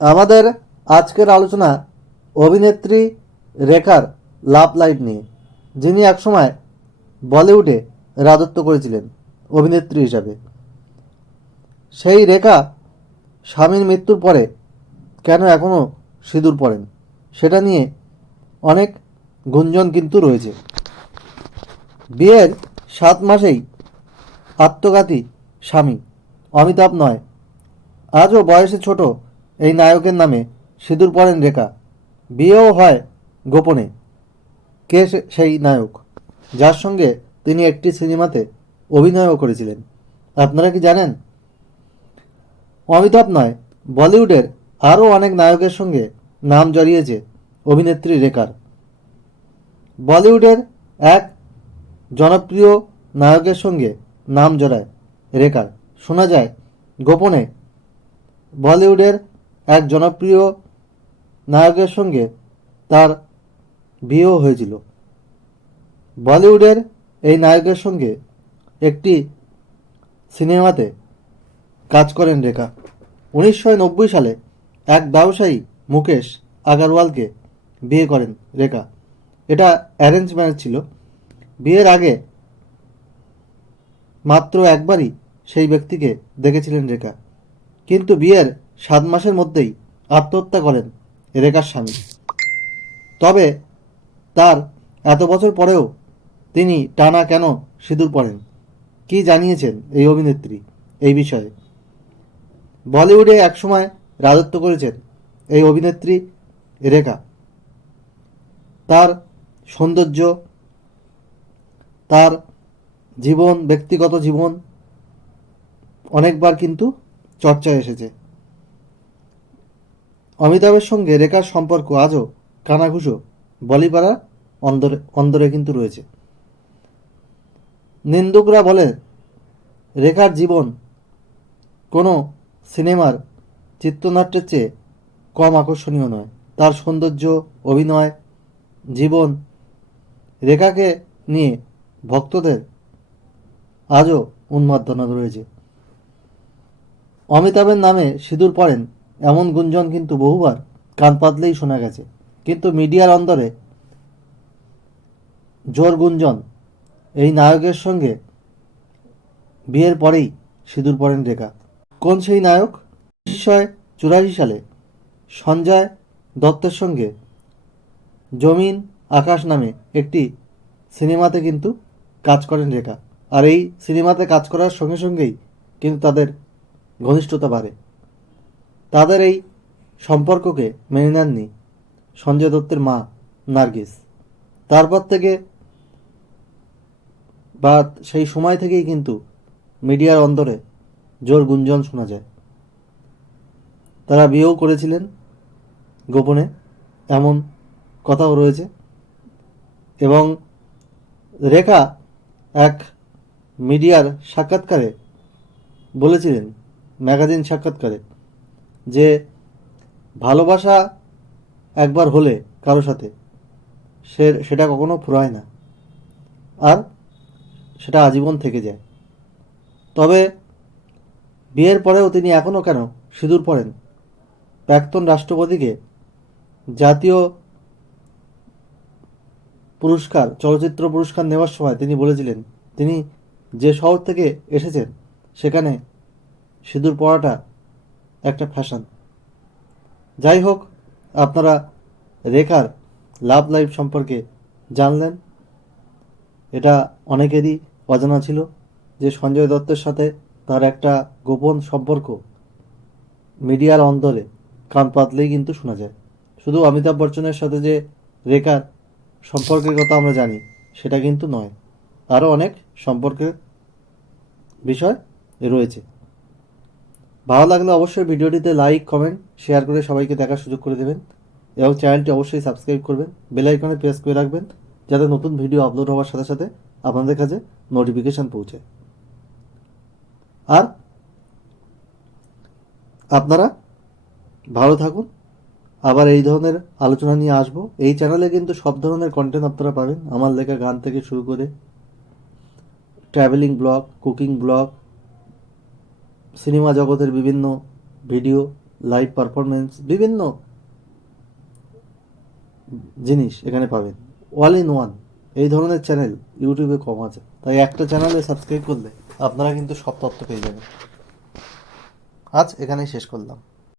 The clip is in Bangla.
আমাদের আজকের আলোচনা অভিনেত্রী রেখার লাভ লাইফ নিয়ে, যিনি একসময় বলিউডে রাজত্ব করেছিলেন অভিনেত্রী হিসাবে। সেই রেখা স্বামীর মৃত্যুর পরে কেন এখনও সিঁদুর পড়েন সেটা নিয়ে অনেক গুঞ্জন কিন্তু রয়েছে। বিয়ের সাত মাসেই আত্মঘাতী স্বামী অমিতাভ নয়। আজও বয়সে ছোট এই নায়কের নামে সিঁদুর পড়েন রেখা। বিয়েও হয় গোপনে। কে সেই নায়ক? যার সঙ্গে তিনি একটি সিনেমাতে অভিনয়ও করেছিলেন। আপনারা কি জানেন? অমিতাভ নয়, বলিউডের আরও অনেক নায়কের সঙ্গে নাম জড়িয়েছে অভিনেত্রী রেখার। বলিউডের এক জনপ্রিয় নায়কের সঙ্গে নাম জড়ায় রেখার। শোনা যায়, গোপনে বলিউডের এক জনপ্রিয় নায়কের সঙ্গে তার বিয়েও হয়েছিল। বলিউডের এই নায়কের সঙ্গে একটি সিনেমাতে কাজ করেন রেখা। উনিশশো নব্বই সালে এক ব্যবসায়ী মুকেশ আগারওয়ালকে বিয়ে করেন রেখা। এটা অ্যারেঞ্জ ম্যারেজ ছিল। বিয়ের আগে মাত্র একবারই সেই ব্যক্তিকে দেখেছিলেন রেখা। কিন্তু বিয়ের সাত মাসের মধ্যেই আত্মহত্যা করেন রেখার স্বামী। তবে তার এত বছর পরেও তিনি টানা কেন সিঁদুর পড়েন কি জানিয়েছেন এই অভিনেত্রী এই বিষয়ে? বলিউডে একসময় রাজত্ব করেছেন এই অভিনেত্রী রেখা। তার সৌন্দর্য, তার জীবন, ব্যক্তিগত জীবন অনেকবার কিন্তু চর্চায় এসেছে। অমিতাভের সঙ্গে রেখার সম্পর্ক আজও কানাঘুষো বলিপাড়া অন্দরে অন্দরে কিন্তু রয়েছে। নিন্দুকরা বলে, রেখার জীবন কোনো সিনেমার চিত্রনাট্যের চেয়ে কম আকর্ষণীয় নয়। তার সৌন্দর্য, অভিনয়, জীবন রেখাকে নিয়ে ভক্তদের আজও উন্মাদনা রয়েছে। অমিতাভের নামে সিঁদুর পড়েন এমন গুঞ্জন কিন্তু বহুবার কান পাতলেই শোনা গেছে। কিন্তু মিডিয়ার অন্দরে জোর গুঞ্জন এই নায়কের সঙ্গে বিয়ের পরেই সিঁদুর পড়েন রেখা। কোন সেই নায়ক? উনিশশো চুরাশি সালে সঞ্জয় দত্তের সঙ্গে জমিন আকাশ নামে একটি সিনেমাতে কিন্তু কাজ করেন রেখা। আর এই সিনেমাতে কাজ করার সঙ্গে সঙ্গেই কিন্তু তাদের ঘনিষ্ঠতা বাড়ে। তাদের এই সম্পর্ককে মেনে নেননি সঞ্জয় দত্তের মা নার্গিস। তারপর থেকে বা সেই সময় থেকেই কিন্তু মিডিয়ার অন্দরে জোর গুঞ্জন শোনা যায়। তারা বিয়েও করেছিলেন গোপনে, এমন কথাও রয়েছে। এবং রেখা এক মিডিয়ার সাক্ষাৎকারে বলেছিলেন, ম্যাগাজিন সাক্ষাৎকারে যে ভালোবাসা একবার হলে কারও সাথে, সে, সেটা কখনো ফুরায় না। আর সেটা আজীবন থেকে যায়। তবে বিয়ের পরেও তিনি এখনও কেন সিঁদুর পড়েন প্রাক্তন রাষ্ট্রপতিকে জাতীয় পুরস্কার, চলচ্চিত্র পুরস্কার নেওয়ার সময় তিনি বলেছিলেন, তিনি যে শহর থেকে এসেছেন, সেখানে সিঁদুর পরাটা একটা ফ্যাশন যাই হোক, আপনারা রেখার লাভ লাইফ সম্পর্কে জানলেন। এটা অনেকেরই অজানা ছিল যে সঞ্জয় দত্তের সাথে তার একটা গোপন সম্পর্ক মিডিয়ার অন্দরে কান পাতলেই কিন্তু শোনা যায়। শুধু অমিতাভ বচ্চনের সাথে যে রেখার সম্পর্কের কথা আমরা জানি, সেটা কিন্তু নয়। আরও অনেক সম্পর্কের বিষয় রয়েছে। ভালো লাগলে অবশ্যই ভিডিওটিতে লাইক কমেন্ট শেয়ার করে সবাইকে দেখার সুযোগ করে দেবেন। এবং চ্যানেলটি অবশ্যই সাবস্ক্রাইব করবেন। বেল আইকনে প্রেস করে রাখবেন, যাতে নতুন ভিডিও আপলোড হওয়ার সাথে সাথে আপনাদের কাছে নোটিফিকেশান পৌঁছে। আর আপনারা ভালো থাকুন। আবার এই ধরনের আলোচনা নিয়ে আসব। এই চ্যানেলে কিন্তু সব ধরনের কন্টেন্ট আপনারা পাবেন। আমার লেখা গান থেকে শুরু করে travelling blog cooking blog cinema জগতের বিভিন্ন ভিডিও লাইভ পারফরমেন্স বিভিন্ন জিনিস এখানে পাবেন। ওয়াল ইন ওয়ান এই ধরনের চ্যানেল ইউটিউবে কম আছে। তাই একটা চ্যানেলে সাবস্ক্রাইব করলে আপনারা কিন্তু সব তথ্য পেয়ে যাবেন। আজ এখানেই শেষ করলাম।